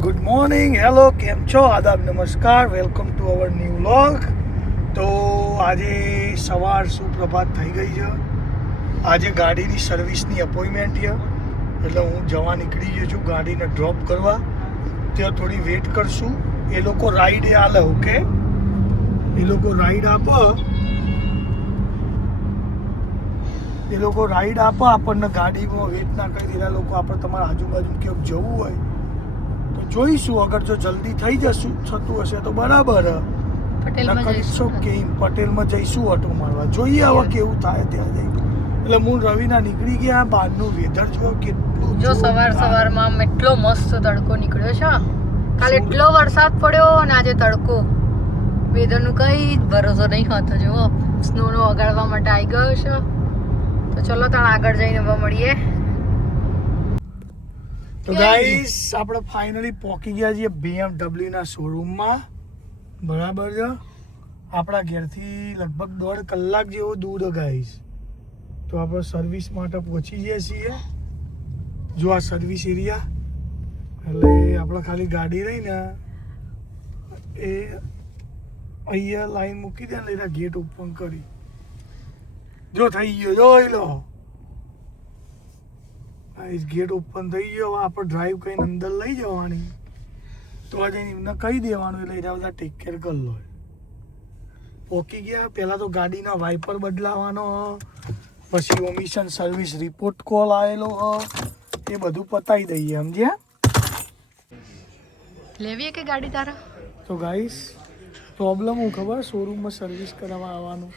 Good morning, hello, કેમ છો? આદાબ, નમસ્કાર, welcome to our new vlog. તો આજે સવાર સુપ્રભાત થઈ ગઈ છે. આજે ગાડીની સર્વિસની અપોઇન્ટમેન્ટ છે, એટલે હું જવા નીકળી ગયો છું ગાડીને ડ્રોપ કરવા. ત્યાં થોડી વેટ કરશું. એ લોકો રાઈડ આલે, ઓકે? એ લોકો રાઈડ આપે, આપણને ગાડીમાં વેટ ના કરી દેલા લોકો. આપણે તમારા આજુબાજુ ક્યાંક જવું હોય તો જોઈશું. અગર જો જલ્દી થઈ થતું હશે તો બરાબર. પટેલમાં જઈશું ઓટો મારવા. જોઈએ હવે કેવું થાય ત્યાં જઈ. એટલે હું રવિના નીકળી ગયા. બહારનું વેધર જો કેટલું, જો સવારમાં એટલો મસ્ત તડકો નીકળ્યો છે. કાલે એટલો વરસાદ પડ્યો અને આજે તડકો. વેધરનું કઈ જ ભરોસો નહીં હોતો. જો સ્નોનો વગાડવા માટે આવી ગયો છે. તો ચલો ત્યાં આગળ જઈને મળીએ. તો ગાઈસ, આપણે ફાઇનલી પહોંચી ગયા છીએ BMW ના શોરૂમમાં. બરાબર છે. આપણા ઘેરથી લગભગ 1.5 કલાક જેવો દૂર ગાઈસ. તો આપણે સર્વિસ માટે પહોંચી ગયા છીએ. જો આ સર્વિસ એરિયા, એટલે આપણે ખાલી ગાડી રહીને એ અહીંયા લાઈન મૂકી દે ને એના ગેટ ઓપન કરી. જો થઈ ગયો, જોઈ લો. ગેટ ઓપન થઈ ગયો. હવે આપણે ડ્રાઈવ કરીને અંદર લઈ જવાની. તો આજે એમને કહી દેવાનું, એટલે એના બધા ટેક કેર કરી લો. પહોંચી ગયા. પહેલાં તો ગાડીના વાઇપર બદલાવાનો, પછી ઓમિશન સર્વિસ રિપોર્ટ કોલ આવેલો, એ બધું પતાવી દઈએ, સમજ્યા? લેવીએ કે ગાડી તારા? તો ગાઈસ, પ્રોબ્લેમ હું ખબર, શોરૂમમાં સર્વિસ કરાવવા આવવાનું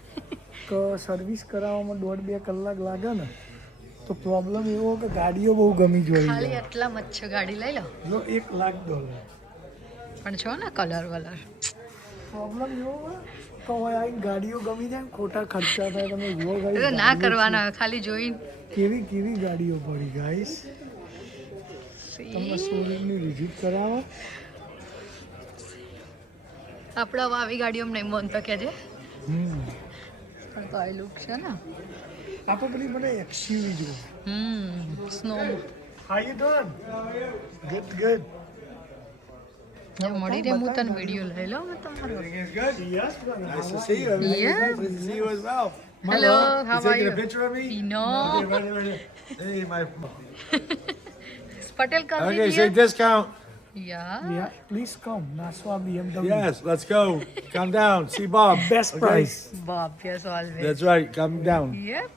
તો સર્વિસ કરાવવામાં 1.5-2 કલાક લાગે ને. તો પ્રોબ્લેમ એવો કે ગાડીઓ બહુ ગમી જોઈ. ખાલી આટલા મચ્છ ગાડી લઈ લો. $1 લાખ પણ છો ને કલર વલર. પ્રોબ્લેમ એવો તો હોય, આ ગાડીઓ ગમી જાય ને, ખોટા ખર્ચા થાય. તમે જુઓ ગાઈસ, ના કરવાના, ખાલી જોઈ કેવી ગાડીઓ પડી ગાઈસ. તમને શોરૂમની વિઝિટ કરાવો. આપણે હવે આવી ગાડીઓ નહીં મનતો કે છે. પણ તો આ લુક છે ને. આપણે પેલી મને XUV જુઓ. Snow. How you doing? Good. મળી રહે, હું તને વિડીયો લઈ લઉં તમારો. Everything's good. Yes, brother. Nice to see you. Everything Yeah. is nice to see you as well. Hello, how You are taking you? a picture of me? No. Okay, right. Hey, my. Patel કર Okay, say discount. Yeah. Yeah, please come. Naswa BMW. Yes, let's go. Come down. See Bob. Best Okay? price. Bob, yes, always. That's right. Come down. Yep.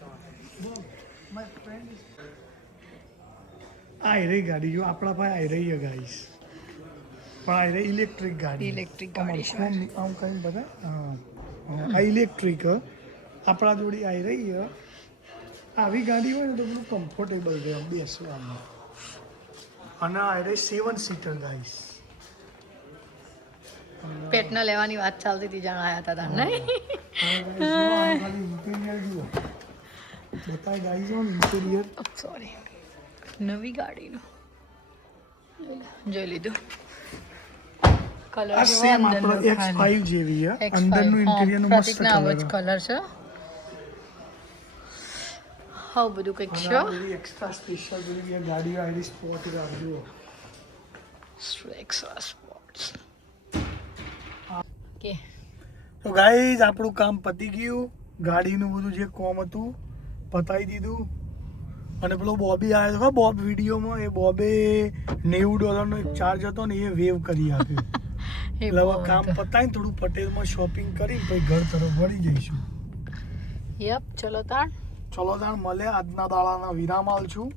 My friend is. આ રહી ગાડી જો આપણા પાસે આ રહી guys. પણ આ રહી ઇલેક્ટ્રિક ગાડી. ઇલેક્ટ્રિક ગાડી છે. આમ કઈ બધા આ ઇલેક્ટ્રિક આપણા જોડી આ રહી. આવી ગાડી હોય ને તો બધું કમ્ફર્ટેબલ રહે બેસવામાં. અને આ રહી 7 સીટર ગાઈસ. પેટના લેવાની વાત ચાલતી હતી, જાણ આયા હતા તાર નહીં. ખાલી ઇન્ટિરિયર જુઓ. બતાય ગાઈસ ઓન ઇન્ટિરિયર. સોરી, નવી ગાડીનું જોઈ લીધું. કલર આ સેમ આપણો X5 જેવી છે. અંદરનું ઇન્ટિરિયરનું મસ્ત કલર છે. હા, બધું કંઈક છે. એક્સ્ટ્રા સ્પેશિયલ જેવી ગાડીઓ આઈડી સ્પોર્ટ રાખજો. Extra sports. કે તો ગાઈઝ, આપણું કામ પતી ગયું. ગાડીનું બધું જે કામ હતું પતાવી દીધું. અને પેલો બોબી આવ્યો હતો, બોબ વિડીયોમાં. એ બોબે $90 એક ચાર્જ હતો ને, એ વેવ કરી આપ્યો. એટલે હવે કામ પતાવીને થોડું પટેલમાં શોપિંગ કરીને પછી ઘર તરફ વળી જઈશું. યપ, ચલો તાણ. ચલો તાણ મળે. આજના દાડાના વિરામ આલ છું.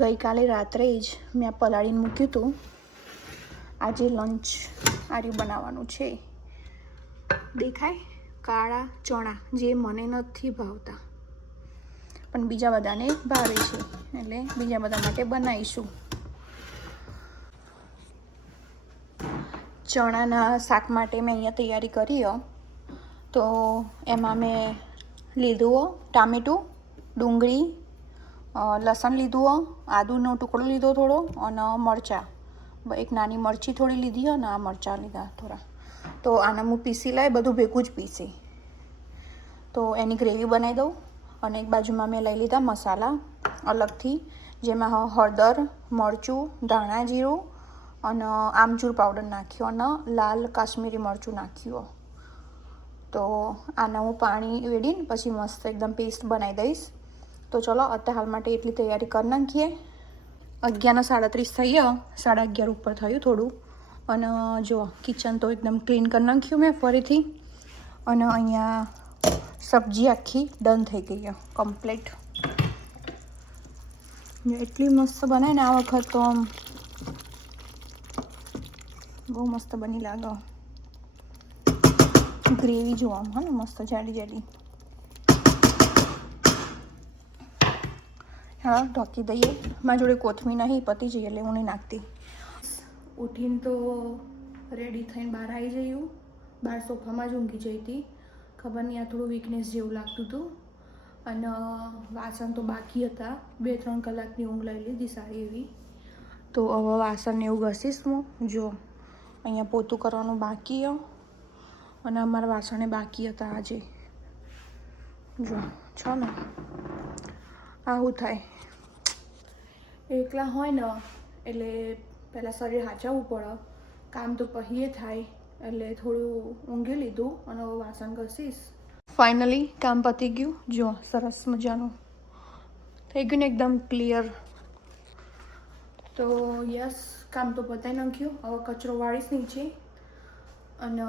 ગઈકાલે રાત્રે જ મેં પલાળીને મૂક્યું હતું. આજે લંચ આર્યું બનાવવાનું છે. દેખાય કાળા ચણા, જે મને નથી ભાવતા પણ બીજા બધાને ભાવે છે, એટલે બીજા બધા માટે બનાવીશું. ચણાના શાક માટે મેં અહીંયા તૈયારી કરી. તો એમાં મેં લીધું ટામેટું, ડુંગળી, લસણ લીધું, આદુનો ટુકડો લીધો થોડો, અને મરચાં. એક નાની મરચી થોડી લીધી અને આ મરચાં લીધા થોડા. તો આને હું પીસી લાવી, બધું ભેગું જ પીસી. તો એની ગ્રેવી બનાવી દઉં. અને એક બાજુમાં મેં લઈ લીધા મસાલા અલગથી, જેમાં હળદર, મરચું, ધાણા જીરું અને આમચૂર પાવડર નાખ્યો અને લાલ કાશ્મીરી મરચું નાખ્યું. તો આને હું પાણી વેડીને પછી મસ્ત એકદમ પેસ્ટ બનાવી દઈશ. તો ચલો અત્યારે હાલ માટે એટલી તૈયારી કરી નાખીએ. 11:37 થઈ ગયા, 11:30 ઉપર થયું થોડું. અને જો કિચન તો એકદમ ક્લીન કરી નાખ્યું મેં ફરીથી. અને અહીંયા સબ્જી આખી ડન થઈ ગઈ છે કમ્પ્લીટ. એટલી મસ્ત બનાવી ને આ વખત તો આમ બહુ મસ્ત બની લાગે. ગ્રેવી જોવા હા ને મસ્ત જાડી જાડી. હા ઢોકી દઈએ. મારી જોડે કોથમીર નહીં, પતી જઈએ એટલે હું નહીં નાખતી. ઉઠીને તો રેડી થઈને બહાર આવી જયું. બહાર સોફામાં જ ઊંઘી જઈ હતી. ખબર નહીં આ થોડું વીકનેસ જેવું લાગતું હતું. અને વાસણ તો બાકી હતા. 2-3 કલાકની ઊંઘ લઈ લીધી સારી એવી. તો હવે વાસણને એવું ઘસીશ હું. જો અહીંયા પોતું કરવાનું બાકી છે અને અમારા વાસણે બાકી હતા આજે. જો છો ને આવું થાય. એકલા હોય ને એટલે પહેલાં શરીર હાચવવું પડે. કામ તો પહીએ થાય એટલે થોડું ઊંઘી લીધું અને હવે વાસણ ઘસીશ. ફાઇનલી કામ પતી ગયું. જો સરસ મજાનું થઈ ગયું ને એકદમ ક્લિયર. તો યસ કામ તો પતાવી નાખ્યું. હવે કચરો વાળીશ નીચે અને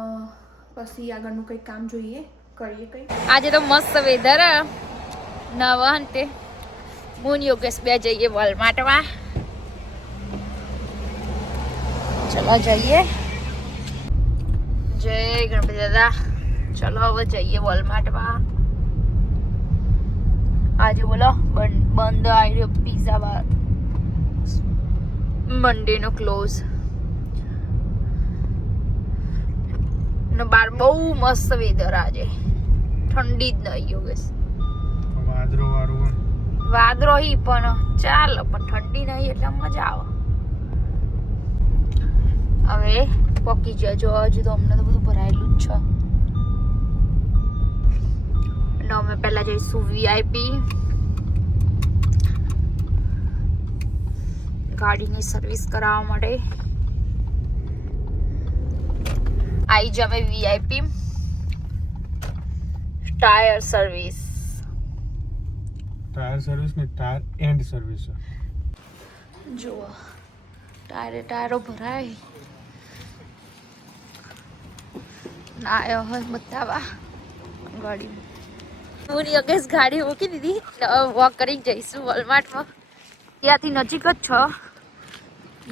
પછી આગળનું કંઈક કામ જોઈએ કરીએ કંઈક. આજે તો મસ્ત વેધર નવા અંતે હું યોગેશ બે જઈએ વોલમાર્ટમાં. ચલો જઈએ. જય ગણપતિ દાદા. ચલો હવે જઈએ વોલમાર્ટમાં. આજે બોલો બંધ આવી રહ્યો પીઝા બાર. મંડે નો ક્લોઝ. ને બાર બહુ મસ્ત વેધર આજે. ઠંડી જ નહીં યોગેશ. વાદરો હી પણ ચાલ પણ ઠંડી નહીં એટલે મજા આવે. હવે પોકી જજો. હજુ તો અમને તો બધું ભરાયેલું જ છે. અને અમે પહેલા જઈશું VIP. ગાડીની સર્વિસ કરાવવા માટે આવી જ અમે VIP tyre service. Tyre service ને ટાયર એન્ડ સર્વિસ. જુઓ ટાયરો ભરાય ના આવ્યો હોય બતાવા ગાડી. હું યોગેશ ગાડી મૂકી દીધી. વોક કરીને જઈશું વોલમાર્ટમાં. ત્યાંથી નજીક જ છો.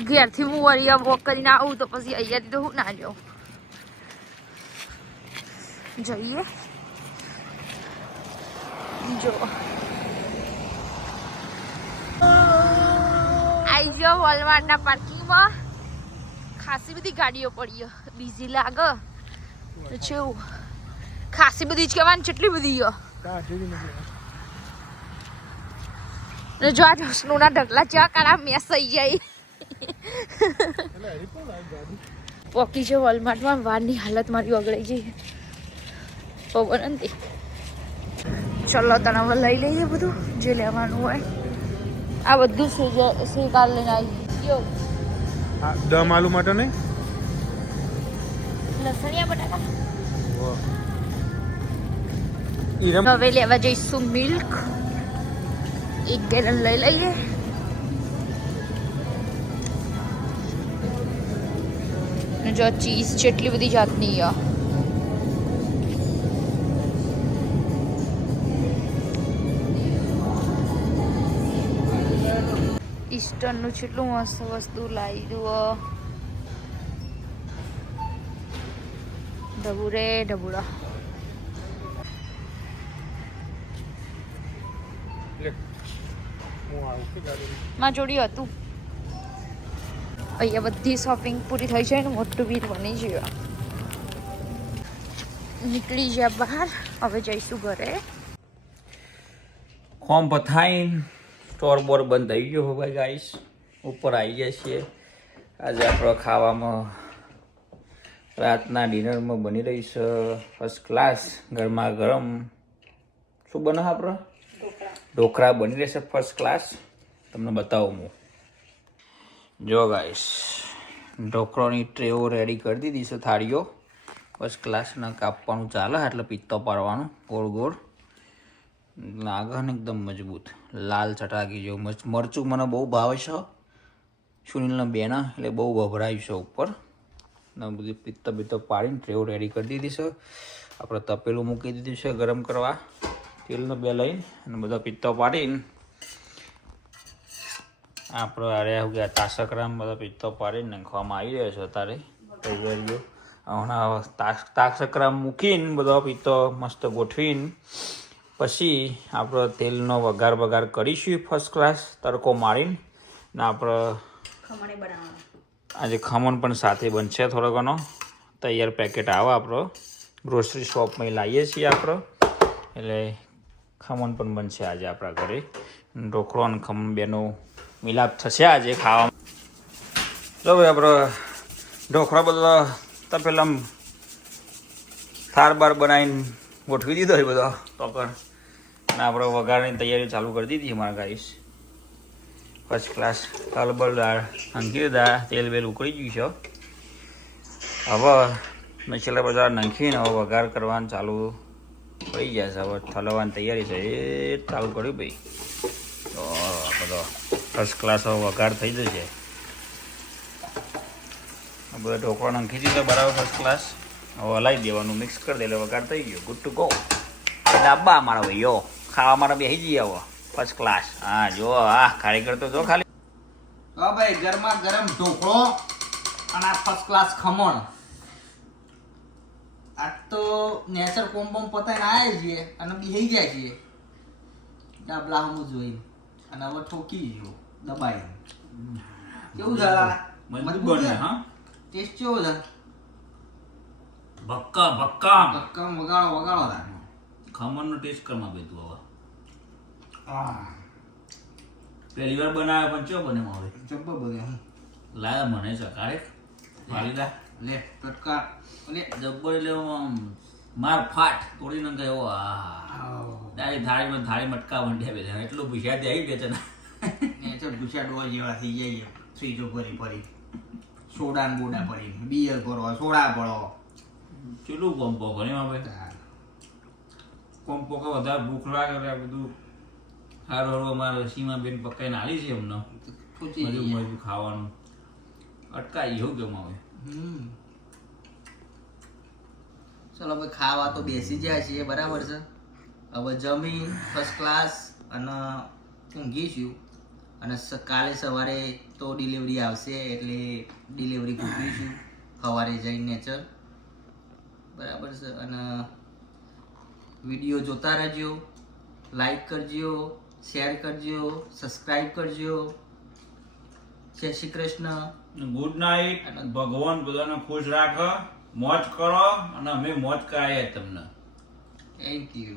ઘેરથી હું અહીંયા વોક કરીને આવું તો પછી અહીંયાથી તો હું ના જાઉં. જઈએ. જો આવી જાઓ વોલમાર્ટના પાર્કિંગમાં. ખાસી બધી ગાડીઓ પડી. બીજી લાગે તો છેવું ખાસી બધી જ કહેવાની. કેટલી બધી ને જો આ સ્નોના ઢગલા ચા કાળા મેસ થઈ જાય. પોકી છે વોલમાર્ટમાં. વારની હાલત મારી ઓગળી જઈ. ખબર નથી. ચલો તને હવે લઈ લઈએ બધું જે લેવાનું હોય. આ બધું શેકાલ લઈને આવી ગયો. દમ આલુ માટે નહીં. લસણિયા બટાકા. હવે લેવા જઈશું મિલ્ક. 1 ગેલન લઈ લઈએ. જો ચીઝ જેટલી બધી જાતની ઈસ્ટર્નનું કેટલું મસ્ત વસ્તુ લાવી દઉં. ઢબુરે ઢબુડા. માં જોડ્યું હતું. અહીંયા બધી શોપિંગ પૂરી થઈ જાય ને મોટું બિલ બની ગયું. નીકળી ગયા બહાર. હવે જઈશું ઘરે. ફોર્મ પથાઈને સ્ટોર બોર બંધ થઈ ગયો હવે ગાઈસ. ઉપર આવી ગયા છીએ. આજે આપણે ખાવામાં રાતના ડિનરમાં બની રહી છે ફર્સ્ટ ક્લાસ ગરમા ગરમ. શું બને આપણે ઢોકળા બની રહેશે ફર્સ્ટ ક્લાસ. તમને બતાવું હું. જો ગાઈસ, ઢોકળાની ટ્રેઓ રેડી કરી દીધી છે, થાળીઓ ફર્સ્ટ ક્લાસના કાપવાનું ચાલે, એટલે પિત્તો પાડવાનું ગોળ ગોળ લાગે ને એકદમ મજબૂત લાલ ચટાકી જેવું. મરચું મને બહુ ભાવે છે, સુનિલના બેના, એટલે બહુ વભરાયું છે ઉપર. ને બધી પિત્તો પાડીને ટ્રેઓ રેડી કરી દીધી છે. આપણે તપેલું મૂકી દીધું છે ગરમ કરવા, તેલનો બે લઈને અને બધા પિત્તો પાડીને આપણે અરે ગયા તાસકરામ બધા પિત્તો પાડીને નાખવામાં આવી રહ્યો છે અત્યારે તૈયારીઓ. હમણાં તાસકરામ મૂકીને બધો પિત્તો મસ્ત ગોઠવીને પછી આપણે તેલનો વઘાર કરીશું ફર્સ્ટ ક્લાસ તડકો મારીને. ને આપણે આજે ખમણ પણ સાથે બનશે, થોડો ઘણો તૈયાર પેકેટ આવે આપણો ગ્રોસરી શોપમાં લાવીએ છીએ આપણે, એટલે ખમણ પણ બનશે આજે આપણા ઘરે. ઢોકળો અને ખમણ બેનો મિલાપ થશે આજે ખાવામાં. જો ભાઈ આપણે ઢોકળા બધો તપેલામાં થાર બાર બનાવીને ગોઠવી દીધો છે બધો ટોકર, અને આપણે વઘારની તૈયારી ચાલુ કરી દીધી અમારા ગાઈસ. ફર્સ્ટ ક્લાસ તલબલ દાળ નાખી દાળ, તેલ બેલ ઉકળી ગયું છે. હવે મસાલા બધા નાખીને હવે વઘાર કરવાનું ચાલુ થઈ ગયા છે. હવે ઠલવવાની તૈયારી છે, એ ચાલુ કર્યું ભાઈ. તો બધો ફર્સ્ટ ક્લાસ હવે વઘાર થઈ જશે. બધા ઢોકળા નાખી દીધો બરાબર ફર્સ્ટ ક્લાસ. હવે હલાવી દેવાનું, મિક્સ કરી દે એટલે વઘાર થઈ ગયો, ગુડ ટુ ગો. એટલે આબા મારા ભાઈઓ ખાવા મારા બેસી જઈએ હવે ફર્સ્ટ ક્લાસ. હા જો આ કારીગર તો જો ખાલી. હા ભાઈ, ગરમા ગરમ ઢોકળો અને આ ફર્સ્ટ ક્લાસ ખમણ. આજ તો નેચર કોમ પતાઈને આવ્યા છીએ અને બેસી ગયા છીએ ડાબલા હમું જોઈને, અને હવે ઠોકી ગયો દબાઈ. કેવું છે? મજબૂત બને. હા, ટેસ્ટ કેવો છે? ભક્કા ભક્કા ભક્કા વગાડો ખમણનો ટેસ્ટ કરમાં બે તું હવે. પહેલી વાર બનાવ્યો પણ ચો બને હવે જબ્બર બને. લાયા મને છે કારે વાલીલા લે કટકા લે જબ્બર એટલે માર ફાટ તોડી ન ગયો. ડાયરેક્ટ થાળી મટકા વંડ્યા બે એટલું ભૂસ્યા દે આવી બે છે ને તો ભૂસ્યા ડોલ જેવા થઈ જાય. ફ્રીજો ભરી સોડા ને બોડા ભરી બિયર ભરો, સોડા ભરો, ચેલું કોમ્પો ભરે આપણે. કોમ્પો કે વધારે ભૂખ લાગે એટલે આ બધું સારું સારું અમારે સીમાબેન પકાઈને આવી છે એમને મજબૂત ખાવાનું અટકાઈ એવું કેમ આવે. ચલો ભાઈ, ખાવા તો બેસી જાય છીએ બરાબર છે. હવે જમી ફર્સ્ટ ક્લાસ અને ઊંઘીશું, અને કાલે સવારે તો ડિલિવરી આવશે એટલે ડિલિવરી ગોઠવીશું સવારે જઈને નેચર બરાબર છે. અને વિડીયો જોતા રહેજો, લાઈક કરજો, શેર કરજો, સબસ્ક્રાઈબ કરજો. જય શ્રી કૃષ્ણ, ગુડ નાઇટ. અને ભગવાન બધાને ખુશ રાખે, મોજ કરો, અને અમે મોજ કરાવીએ તમને. Thank you.